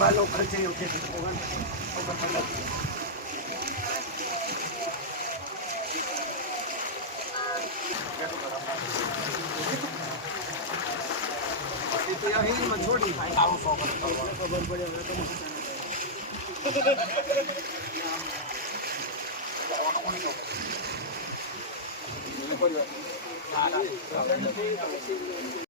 बालों खर्चे होते थे तो छोड़ी खबर पड़े